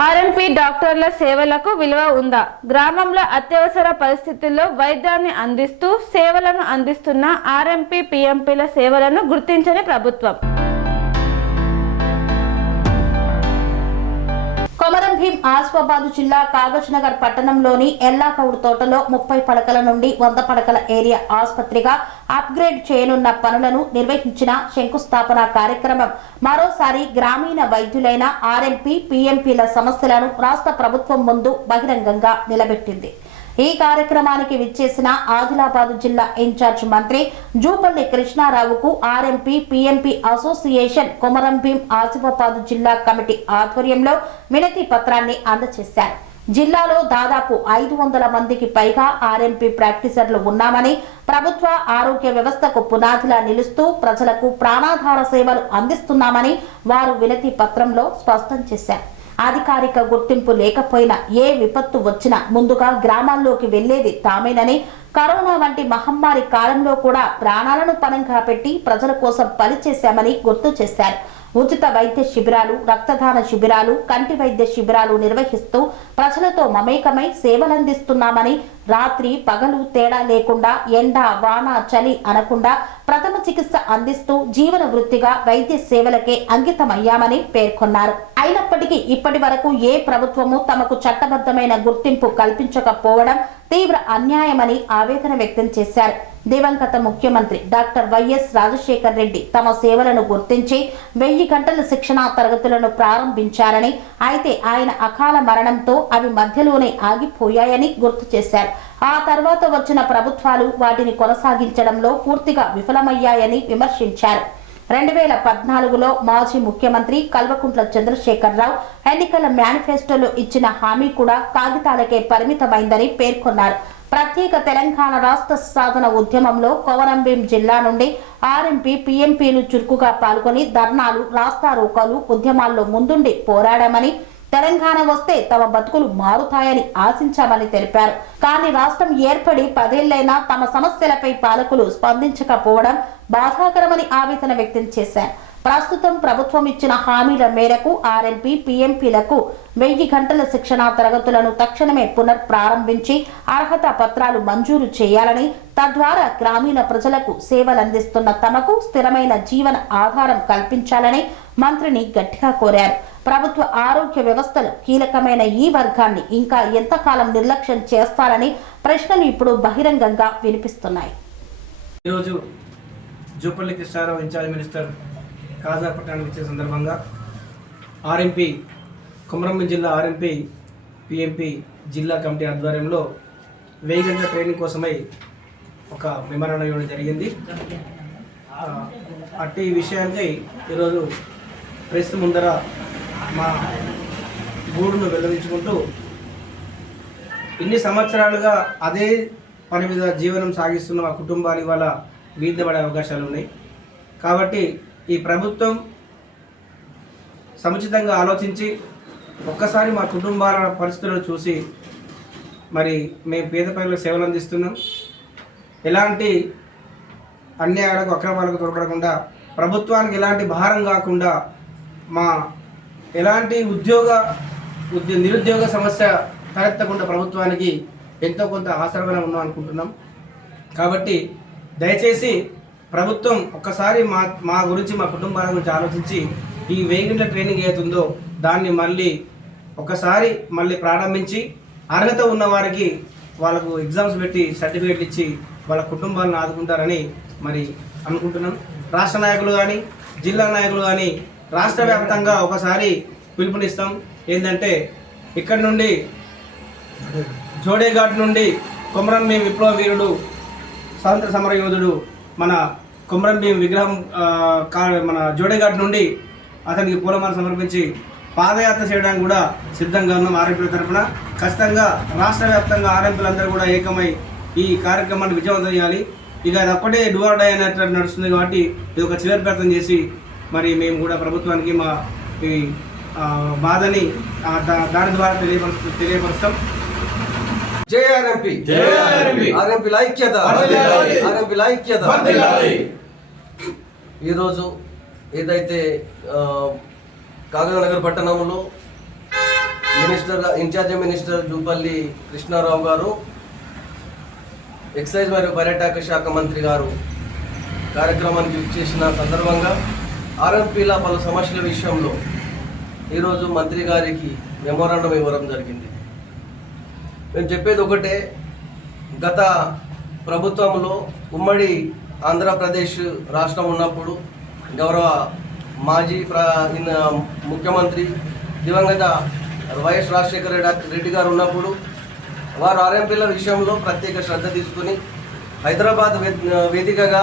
RMP డాక్టర్ల సేవలకు విలువ ఉందా? గ్రామంలో అత్యవసర పరిస్థితుల్లో వైద్యాన్ని అందిస్తూ సేవలను అందిస్తున్న ఆర్ఎంపీ పీఎంపీల సేవలను గుర్తించని ప్రభుత్వం. కొమరం భీం ఆసిఫాబాద్ జిల్లా కాగజ్నగర్ పట్టణంలోని ఎల్లాకౌడ్ తోటలో 30 పడకల నుండి 100 పడకల ఏరియా ఆసుపత్రిగా అప్గ్రేడ్ చేయనున్న పనులను నిర్వహించిన శంకుస్థాపన కార్యక్రమం మరోసారి గ్రామీణ వైద్యులైన ఆర్ఎంపీ పీఎంపీల సమస్యలను రాష్ట్ర ప్రభుత్వం ముందు బహిరంగంగా నిలబెట్టింది. ఈ కార్యక్రమానికి విచ్చేసిన ఆదిలాబాద్ జిల్లా ఇన్ఛార్జ్ మంత్రి జూపల్లి కృష్ణారావుకు RMP PMP association Komaram Bheem Asifabad జిల్లా కమిటీ ఆధ్వర్యంలో వినతి పత్రాన్ని అందజేశారు. జిల్లాలో దాదాపు 500 మందికి పైగా ఆర్ఎంపీ ప్రాక్టీసర్లు ఉన్నామని, ప్రభుత్వ ఆరోగ్య వ్యవస్థకు పునాదిలా నిలుస్తూ ప్రజలకు ప్రాణాధార సేవలు అందిస్తున్నామని వారు వినతి పత్రంలో స్పష్టం చేశారు. అధికారిక గుర్తింపు లేకపోయినా ఏ విపత్తు వచ్చినా ముందుగా గ్రామాల్లోకి వెళ్లేది తామేనని, కరోనా వంటి మహమ్మారి కాలంలో కూడా ప్రాణాలను పణంగా పెట్టి ప్రజల కోసం పనిచేశామని గుర్తు చేశారు. ఉచిత వైద్య శిబిరాలు, రక్తదాన శిబిరాలు, కంటి వైద్య శిబిరాలు నిర్వహిస్తూ ప్రజలతో మమేకమై సేవలందిస్తున్నామని, రాత్రి పగలు తేడా లేకుండా ఎండ వాన చలి అనకుండా ప్రథమ చికిత్స అందిస్తూ జీవన వృత్తిగా వైద్య సేవలకే అంకితమయ్యామని పేర్కొన్నారు. అయినప్పటికీ ఇప్పటి వరకు ఏ ప్రభుత్వము తమకు చట్టబద్ధమైన గుర్తింపు కల్పించకపోవడం తీవ్ర అన్యాయమని ఆవేదన వ్యక్తం చేశారు. దివంగత ముఖ్యమంత్రి డాక్టర్ వైఎస్ రాజశేఖర్ రెడ్డి తమ సేవలను గుర్తించి 1000 గంటల శిక్షణా తరగతులను ప్రారంభించారని, అయితే ఆయన అకాల మరణంతో అవి మధ్యలోనే ఆగిపోయాయని గుర్తు చేశారు. ఆ తర్వాత వచ్చిన ప్రభుత్వాలు వాటిని కొనసాగించడంలో పూర్తిగా విఫలమయ్యాయని విమర్శించారు. 2014లో మాజీ ముఖ్యమంత్రి కల్వకుంట్ల చంద్రశేఖరరావు ఎన్నికల మేనిఫెస్టోలో ఇచ్చిన హామీ కూడా కాగితాలకే పరిమితమైందని పేర్కొన్నారు. ప్రత్యేక తెలంగాణ రాష్ట్ర సాధన ఉద్యమంలో కొమరం భీం జిల్లా నుండి ఆర్ఎంపీ పీఎంపీలు చురుకుగా పాల్గొని ధర్నాలు, రాస్తారోకోలు, ఉద్యమాల్లో ముందుండి పోరాడామని, తెలంగాణ వస్తే తమ బతుకులు మారుతాయని ఆశించామని తెలిపారు. కానీ రాష్ట్రం ఏర్పడి 10 ఏళ్లైనా తమ సమస్యలపై పాలకులు స్పందించకపోవడం బాధాకరమని ఆవేదన వ్యక్తం చేశారు. ప్రస్తుతం ప్రభుత్వం ఇచ్చిన హామీల మేరకు ఆర్ఎంపీ పీఎంపీలకు 1000 గంటల శిక్షణా తరగతులను తక్షణమే పునఃప్రారంభించి అర్హత పత్రాలు మంజూరు చేయాలని, తద్వారా గ్రామీణ ప్రజలకు సేవలందిస్తున్న తమకు స్థిరమైన జీవన ఆధారం కల్పించాలని మంత్రిని గట్టిగా కోరారు. ప్రభుత్వ ఆరోగ్య వ్యవస్థలో కీలకమైన ఈ వర్గాన్ని ఇంకా ఎంతకాలం నిర్లక్ష్యం చేస్తారని ప్రశ్నలు ఇప్పుడు బహిరంగంగా వినిపిస్తున్నాయి. ఈరోజు జూపల్లి కృష్ణారావు ఇన్ఛార్జ్ మినిస్టర్ కాజార్ పట్టణానికి వచ్చే సందర్భంగా ఆర్ఎంపీ కొమరం భీం జిల్లా ఆర్ఎంపీ పీఎంపీ జిల్లా కమిటీ ఆధ్వర్యంలో 1000 గంటల ట్రైనింగ్ కోసమై ఒక మెమరాండం ఇవ్వడం జరిగింది. అట్టి విషయానికి ఈరోజు ప్రెస్ ముందర మా గూడును వెల్లడించుకుంటూ ఇన్ని సంవత్సరాలుగా అదే పని మీద జీవనం సాగిస్తున్న మా కుటుంబాలు ఇవాళ వీధి పడే అవకాశాలు ఉన్నాయి. కాబట్టి ఈ ప్రభుత్వం సముచితంగా ఆలోచించి ఒక్కసారి మా కుటుంబాల పరిస్థితులను చూసి మరి మేము పేద ప్రజలకు సేవలు అందిస్తున్నాం, ఎలాంటి అన్యాయాలకు అక్రమాలకు తోడ్పడకుండా, ప్రభుత్వానికి ఎలాంటి భారం కాకుండా, మా ఎలాంటి నిరుద్యోగ సమస్య తలెత్తకుండా ప్రభుత్వానికి ఎంతో కొంత ఆసరగా ఉన్నాం అనుకుంటున్నాం. కాబట్టి దయచేసి ప్రభుత్వం ఒక్కసారి మా గురించి, మా కుటుంబాల గురించి ఆలోచించి ఈ 1000 గంటల ట్రైనింగ్ ఏతుందో దాన్ని మళ్ళీ ప్రారంభించి అర్హత ఉన్న వారికి వాళ్ళకు ఎగ్జామ్స్ పెట్టి సర్టిఫికేట్లు ఇచ్చి వాళ్ళ కుటుంబాలను ఆదుకుంటారని మరి అనుకుంటున్నాం. రాష్ట్ర నాయకులు కానీ, జిల్లా నాయకులు కానీ రాష్ట్ర వ్యాప్తంగా ఒకసారి పిలుపునిస్తాం. ఏంటంటే ఇక్కడి నుండి జోడేఘాట్ నుండి కొమరం భీం విప్లవ వీరుడు, స్వాతంత్ర సమర యోధుడు మన కొమరం భీం విగ్రహం మన జోడేఘాట్ నుండి అతనికి పూలమాల సమర్పించి పాదయాత్ర చేయడానికి కూడా సిద్ధంగా ఉన్నాం. ఆర్ఎంపీల తరఫున ఖచ్చితంగా రాష్ట్ర వ్యాప్తంగా ఆర్ఎంపీలందరూ కూడా ఏకమై ఈ కార్యక్రమాన్ని విజయవంతం చేయాలి. ఇక అది ఒక్కటే డూఆర్ డై అయినట్టు నడుస్తుంది కాబట్టి ఇది ఒక చివరి ప్రయత్నం చేసి మరి మేము కూడా ప్రభుత్వానికి మా ఈ బాధని దాని ద్వారా తెలియపరుస్తాం. జై ఆర్ఎంపీ, ఆర్ఎంపీల ఐక్యత, ఆర్ఎంపీల ఐక్యత. ఈరోజు ఏదైతే కాగజ్నగర్ పట్టణంలో ఇన్ఛార్జ్ మినిస్టర్ జూపల్లి కృష్ణారావు గారు, ఎక్సైజ్ మరియు పర్యాటక శాఖ మంత్రి గారు కార్యక్రమానికి చేసిన సందర్భంగా ఆర్ఎంపీల పలు సమస్యల విషయంలో ఈరోజు మంత్రి గారికి మెమోరాండం ఇవ్వడం జరిగింది. మేము చెప్పేది ఒకటే, గత ప్రభుత్వంలో ఉమ్మడి ఆంధ్రప్రదేశ్ రాష్ట్రం ఉన్నప్పుడు గౌరవ మాజీ ముఖ్యమంత్రి దివంగత వైఎస్ రాజశేఖర రెడ్డి గారు ఉన్నప్పుడు వారు ఆర్ఎంపీల విషయంలో ప్రత్యేక శ్రద్ధ తీసుకుని హైదరాబాద్ వేదికగా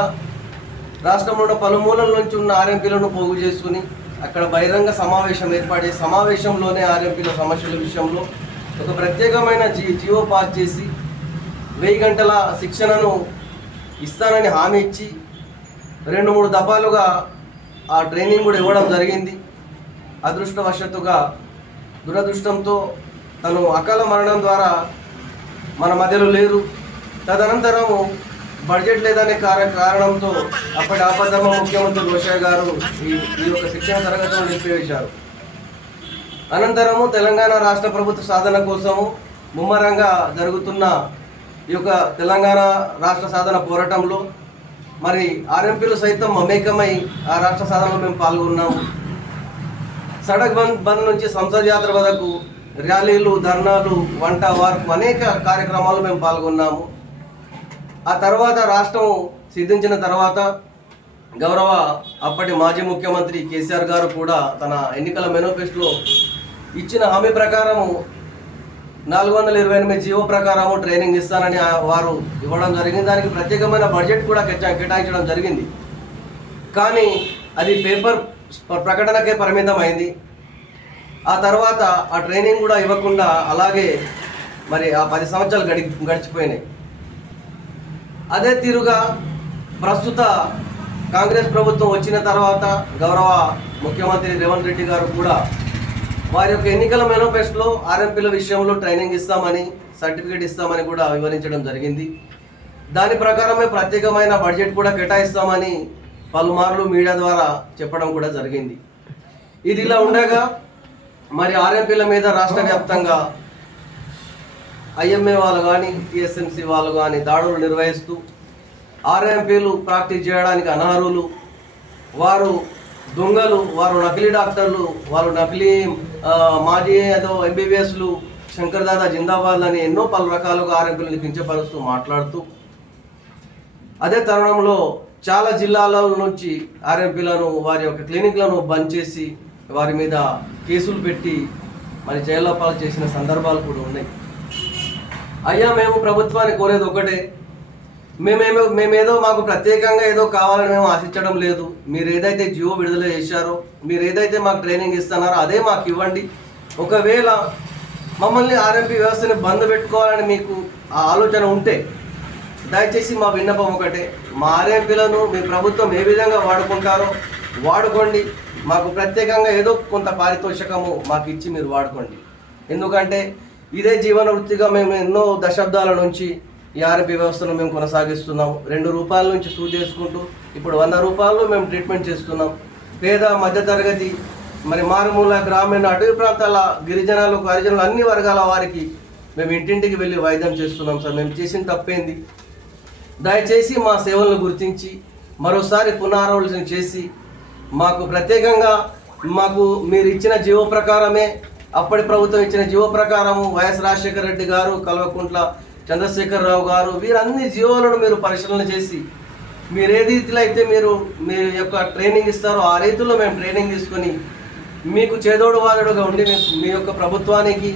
రాష్ట్రంలో పలుమూలల నుంచి ఉన్న ఆర్ఎంపీలను పోగు చేసుకుని అక్కడ బహిరంగ సమావేశం ఏర్పడి సమావేశంలోనే ఆర్ఎంపీల సమస్యల విషయంలో ఒక ప్రత్యేకమైన జీవో పాస్ చేసి 1000 గంటల శిక్షణను ఇస్తానని హామీ ఇచ్చి 2-3 దఫాలుగా ఆ ట్రైనింగ్ కూడా ఇవ్వడం జరిగింది. అదృష్టవశాత్తుగా దురదృష్టంతో తను అకాల మరణం ద్వారా మన మధ్యలో లేరు. తదనంతరము బడ్జెట్ లేదనే కారణంతో అప్పటి ఆపద్ధర్మ ముఖ్యమంత్రి రోషయ్య గారు ఈ యొక్క శిక్షణ తరగతులను నిలిపివేశారు. అనంతరము తెలంగాణ రాష్ట్ర ప్రభుత్వ సాధన కోసము ముమ్మరంగా జరుగుతున్న ఈ యొక్క తెలంగాణ రాష్ట్ర సాధన పోరాటంలో మరి ఆర్ఎంపీలు సైతం మమేకమై ఆ రాష్ట్ర సాధనలో మేము పాల్గొన్నాము. సడక్ బంద్ నుంచి సంసద్ యాత్ర వరకు ర్యాలీలు, ధర్నాలు, వంట వార్పు అనేక కార్యక్రమాలు మేము పాల్గొన్నాము. ఆ తర్వాత రాష్ట్రం సిద్ధించిన తర్వాత గౌరవ అప్పటి మాజీ ముఖ్యమంత్రి కేసీఆర్ గారు కూడా తన ఎన్నికల మేనిఫెస్టోలో ఇచ్చిన హామీ ప్రకారము 428 జీవో ప్రకారము ట్రైనింగ్ ఇస్తానని వారు ఇవ్వడం జరిగింది. దానికి ప్రత్యేకమైన బడ్జెట్ కూడా కేటాయించడం జరిగింది. కానీ అది పేపర్ ప్రకటనకే పరిమితమైంది. ఆ తర్వాత ఆ ట్రైనింగ్ కూడా ఇవ్వకుండా అలాగే మరి ఆ 10 సంవత్సరాలు గడిచిపోయినాయి. అదే తీరుగా ప్రస్తుత కాంగ్రెస్ ప్రభుత్వం వచ్చిన తర్వాత గౌరవ ముఖ్యమంత్రి రేవంత్ రెడ్డి గారు కూడా వారి యొక్క ఎన్నికల మేనిఫెస్టోలో ఆర్ఎంపీల విషయంలో ట్రైనింగ్ ఇస్తామని, సర్టిఫికేట్ ఇస్తామని కూడా వివరించడం జరిగింది. దాని ప్రకారమే ప్రత్యేకమైన బడ్జెట్ కూడా కేటాయిస్తామని పలుమార్లు మీడియా ద్వారా చెప్పడం కూడా జరిగింది. ఇది ఇలా ఉండగా మరి ఆర్ఎంపీల మీద రాష్ట్ర వ్యాప్తంగా ఐఎంఏ వాళ్ళు కానీ, టీఎస్ఎంసీ వాళ్ళు కానీ దాడులు నిర్వహిస్తూ ఆర్ఎంపీలు ప్రాక్టీస్ చేయడానికి అనర్హులు, వారు దొంగలు, వారు నకిలీ డాక్టర్లు, వారు నకిలీ మాజీ ఏదో ఎంబీబీఎస్లు, శంకర్ దాదా జిందాబాద్ అని ఎన్నో పలు రకాలుగా ఆర్ఎంపీలను కించపరుస్తూ మాట్లాడుతూ అదే తరుణంలో చాలా జిల్లాల నుంచి ఆర్ఎంపీలను వారి యొక్క క్లినిక్లను బంద్ చేసి వారి మీద కేసులు పెట్టి మరి జైల్లో పాలు చేసిన సందర్భాలు కూడా ఉన్నాయి. అయ్యా, మేము ప్రభుత్వాన్ని కోరేది ఒకటే, మేమేదో మాకు ప్రత్యేకంగా ఏదో కావాలని మేము ఆశించడం లేదు. మీరు ఏదైతే జియో విడుదల చేశారో, మీరు ఏదైతే మాకు ట్రైనింగ్ ఇస్తున్నారో అదే మాకు ఇవ్వండి. ఒకవేళ మమ్మల్ని ఆర్ఎంపీ వ్యవస్థని బంద్ పెట్టుకోవాలని మీకు ఆ ఆలోచన ఉంటే దయచేసి మా విన్నపం ఒకటే, మా ఆర్ఎంపీలను మీ ప్రభుత్వం ఏ విధంగా వాడుకుంటారో వాడుకోండి. మాకు ప్రత్యేకంగా ఏదో కొంత పారితోషికము మాకు ఇచ్చి మీరు వాడుకోండి. ఎందుకంటే ఇదే జీవన వృత్తిగా మేము ఎన్నో దశాబ్దాల నుంచి ఈ ఆర్ఎంపీ వ్యవస్థను మేము కొనసాగిస్తున్నాం. 2 రూపాయల నుంచి సూది చేసుకుంటూ ఇప్పుడు 100 రూపాయలు మేము ట్రీట్మెంట్ చేస్తున్నాం. పేద మధ్యతరగతి మరి మారుమూల గ్రామీణ అటవీ ప్రాంతాల గిరిజనాలకు, హరిజనులు అన్ని వర్గాల వారికి మేము ఇంటింటికి వెళ్ళి వైద్యం చేస్తున్నాం. సార్, మేము చేసిన తప్పేంది? దయచేసి మా సేవలను గుర్తించి మరోసారి పునరాలోచన చేసి మాకు ప్రత్యేకంగా మీరు ఇచ్చిన జీవో ప్రకారమే, అప్పటి ప్రభుత్వం ఇచ్చిన జీవో ప్రకారము వైఎస్ రాజశేఖర రెడ్డి గారు, కల్వకుంట్ల చంద్రశేఖరరావు గారు వీరన్ని జీవోలను మీరు పరిశీలన చేసి మీరు ఏ రీతిలో అయితే మీ యొక్క ట్రైనింగ్ ఇస్తారో ఆ రీతిలో మేము ట్రైనింగ్ తీసుకొని మీకు చేదోడు వాదడుగా ఉండి మీ యొక్క ప్రభుత్వానికి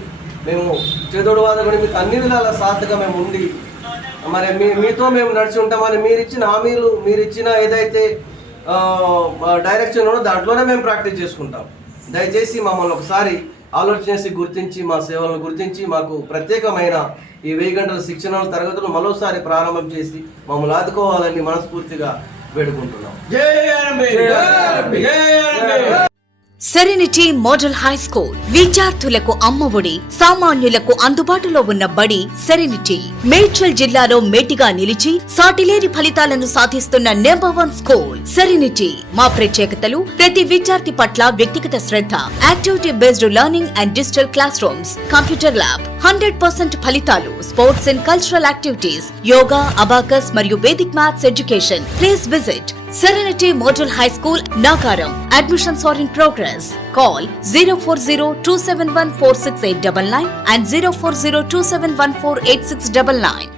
మేము చేదోడు వాదడుగా మీకు అన్ని విధాల సాధ్యగా మేము ఉండి మరి మీతో మేము నడిచి ఉంటామని మీరు ఇచ్చిన హామీలు, మీరు ఇచ్చిన ఏదైతే డైరెక్షన్ ఉందో దాంట్లోనే మేము ప్రాక్టీస్ చేసుకుంటాం. దయచేసి మమ్మల్ని ఒకసారి ఆలోచన చేసి గుర్తించి మా సేవలను గుర్తించి మాకు ప్రత్యేకమైన ఈ 1000 గంటల శిక్షణ తరగతులు మరోసారి ప్రారంభం చేసి మమ్మల్ని ఆదుకోవాలని మనస్ఫూర్తిగా వేడుకుంటున్నాం. సెరెనిటీ మోడల్ హై స్కూల్ విద్యార్థులకు అమ్మఒడి, సామాన్యులకు అందుబాటులో ఉన్న బడి సెరెనిటీ. మేడ్చల్ జిల్లాలో మేటిగా నిలిచి సాటిలేని ఫలితాలను సాధిస్తున్న #1 స్కూల్ సెరెనిటీ. మా ప్రత్యేకతలు ప్రతి విద్యార్థి పట్ల వ్యక్తిగత శ్రద్ధ, activity based learning and digital classrooms, computer lab, 100% ఫలితాలు, sports and cultural activities, yoga, abacus మరియు Vedic maths education. Please visit Serenity Model High School, Nagaram. Admissions are in progress. Call 040-271-46899 and 040-271-48699.